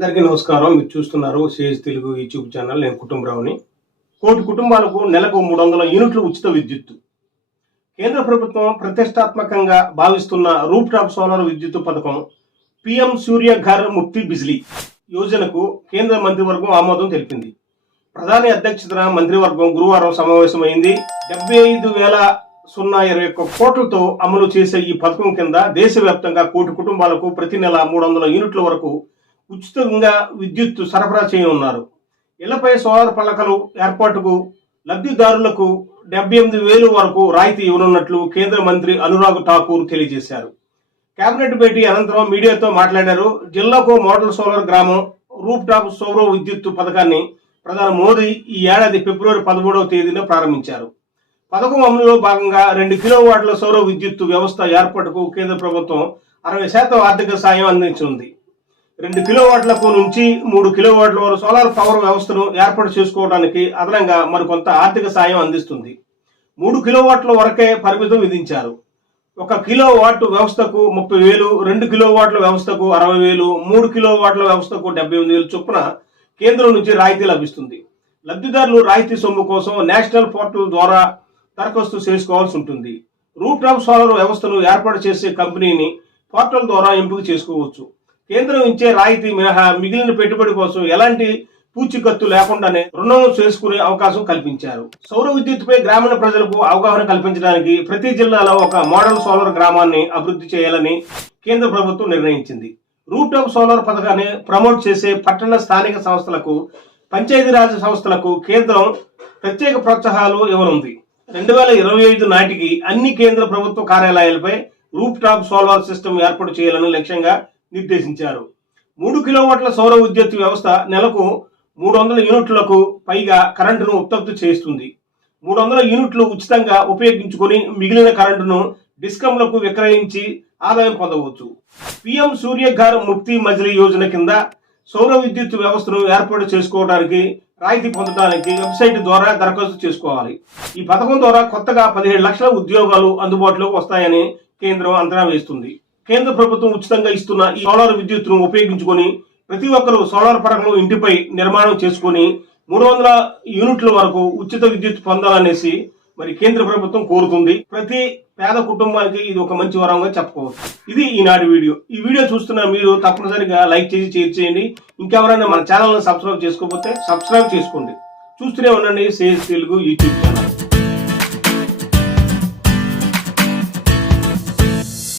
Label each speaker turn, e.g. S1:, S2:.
S1: అందరికీ నమస్కారం. మీరు చూస్తున్నారు సిఎస్ తెలుగు యూట్యూబ్ ఛానల్ నేను కుటుంబరావుని. కోటి కుటుంబాలకు నెలకు మూడు వందల యూనిట్లు ఉచిత విద్యుత్తు. కేంద్ర ప్రభుత్వం ప్రతిష్టాత్మకంగా భావిస్తున్న రూప్ టాప్ సోలార్ విద్యుత్ పథకం పిఎం సూర్య ఘర్ ముక్తి బిజ్లీ యోజనకు కేంద్ర మంత్రివర్గం ఆమోదం తెలిపింది. ప్రధాని అధ్యక్షతన మంత్రివర్గం గురువారం సమావేశమైంది. డెబ్బై ఐదు వేల సున్నా ఇరవై ఒక్క కోట్లతో అమలు చేసే ఈ పథకం కింద దేశవ్యాప్తంగా కోటి కుటుంబాలకు ప్రతి నెల మూడు వందల యూనిట్ల వరకు ఉచితంగా విద్యుత్ సరఫరా చేయనున్నారు. ఇళ్ళపై సోలార్ పలకలు ఏర్పాటుకు లబ్ధిదారులకు డెబ్బై ఎనిమిది వేలు వరకు రాయితీ ఇవ్వనున్నట్లు కేంద్ర మంత్రి అనురాగ్ ఠాకూర్ తెలియజేశారు. కేబినెట్ భేటీ అనంతరం మీడియాతో మాట్లాడారు. జిల్లాకు మోడల్ సోలార్ గ్రామం రూప్ టాప్ సౌర విద్యుత్ పథకాన్ని ప్రధాని మోదీ ఈ ఏడాది ఫిబ్రవరి పదమూడవ తేదీన ప్రారంభించారు. పథకం అమలులో భాగంగా రెండు కిలోవాట్ల సౌర విద్యుత్ వ్యవస్థ ఏర్పాటుకు కేంద్ర ప్రభుత్వం అరవై శాతం ఆర్థిక సాయం అందించనుంది. రెండు కిలోవాట్లకు నుంచి మూడు కిలోవాట్ల వరకు సోలార్ పవర్ వ్యవస్థను ఏర్పాటు చేసుకోవడానికి అదనంగా మరికొంత ఆర్థిక సాయం అందిస్తుంది. మూడు కిలోవాట్ల వరకే పరిమితం విధించారు. ఒక కిలోవాట్ వ్యవస్థకు ముప్పై వేలు రెండు కిలోవాట్ల వ్యవస్థకు అరవై వేలు మూడు కిలోవాట్ల వ్యవస్థకు డెబ్బై ఎనిమిది వేలు చొప్పున కేంద్రం నుంచి రాయితీ లభిస్తుంది. లబ్ధిదారులు రాయితీ సొమ్ము కోసం నేషనల్ పోర్టల్ ద్వారా దరఖాస్తు చేసుకోవాల్సి ఉంటుంది. రూట్ టాప్ సోలార్ వ్యవస్థను ఏర్పాటు చేసే కంపెనీని పోర్టల్ ద్వారా ఎంపిక చేసుకోవచ్చు. కేంద్రం ఇచ్చే రాయితీ మినహా మిగిలిన పెట్టుబడి కోసం ఎలాంటి పూచికత్తు లేకుండానే రుణం చేసుకునే అవకాశం కల్పించారు. సౌర విద్యుత్పై గ్రామీణ ప్రజలకు అవగాహన కల్పించడానికి ప్రతి జిల్లాలో ఒక మోడల్ సోలార్ గ్రామాన్ని అభివృద్ధి చేయాలని కేంద్ర ప్రభుత్వం నిర్ణయించింది. రూట్ టాప్ సోలార్ పథకాన్ని ప్రమోట్ చేసే పట్టణ స్థానిక సంస్థలకు పంచాయతీరాజ్ సంస్థలకు కేంద్రం ప్రత్యేక ప్రోత్సాహాలు ఇవ్వనుంది. రెండు వేల ఇరవై ఐదు నాటికి అన్ని కేంద్ర ప్రభుత్వ కార్యాలయాలపై రూప్ టాప్ సోలార్ సిస్టమ్ ఏర్పాటు చేయాలని లక్ష్యంగా నిర్దేశించారు. మూడు కిలోవాట్ల సౌర విద్యుత్ వ్యవస్థ నెలకు మూడు వందల యూనిట్లకు పైగా కరెంటును ఉత్పత్తి చేస్తుంది. మూడు వందల యూనిట్లు ఉచితంగా ఉపయోగించుకొని మిగిలిన కరెంటును డిస్కంలకు విక్రయించి ఆదాయం పొందవచ్చు. పిఎం సూర్యఘర్ ముక్తి మజిలీ యోజన కింద సౌర విద్యుత్ వ్యవస్థను ఏర్పాటు చేసుకోవడానికి రాయితీ పొందడానికి వెబ్సైట్ ద్వారా దరఖాస్తు చేసుకోవాలి. ఈ పథకం ద్వారా కొత్తగా పదిహేడు లక్షల ఉద్యోగాలు అందుబాటులోకి వస్తాయని కేంద్రం అంచనా వేస్తుంది. కేంద్ర ప్రభుత్వం ఉచితంగా ఇస్తున్న ఈ సోలార్ విద్యుత్తును ఉపయోగించుకొని ప్రతి ఒక్కరూ సోలార్ పరకలు ఇంటిపై నిర్మాణం చేసుకొని మూడు వందల యూనిట్ల వరకు ఉచిత విద్యుత్ పొందాలనేసి మరి కేంద్ర ప్రభుత్వం కోరుతుంది. ప్రతి పేద కుటుంబానికి ఇది ఒక మంచి వరంగా చెప్పుకోవచ్చు. ఇది ఈనాటి వీడియో. ఈ వీడియో చూస్తున్న మీరు తప్పనిసరిగా లైక్ చేసి షేర్ చేయండి. ఇంకెవరైనా మన ఛానల్ సబ్స్క్రైబ్ చేసుకోకపోతే సబ్స్క్రైబ్ చేసుకోండి. చూస్తూనే ఉండండి. Sage Telugu YouTube channel.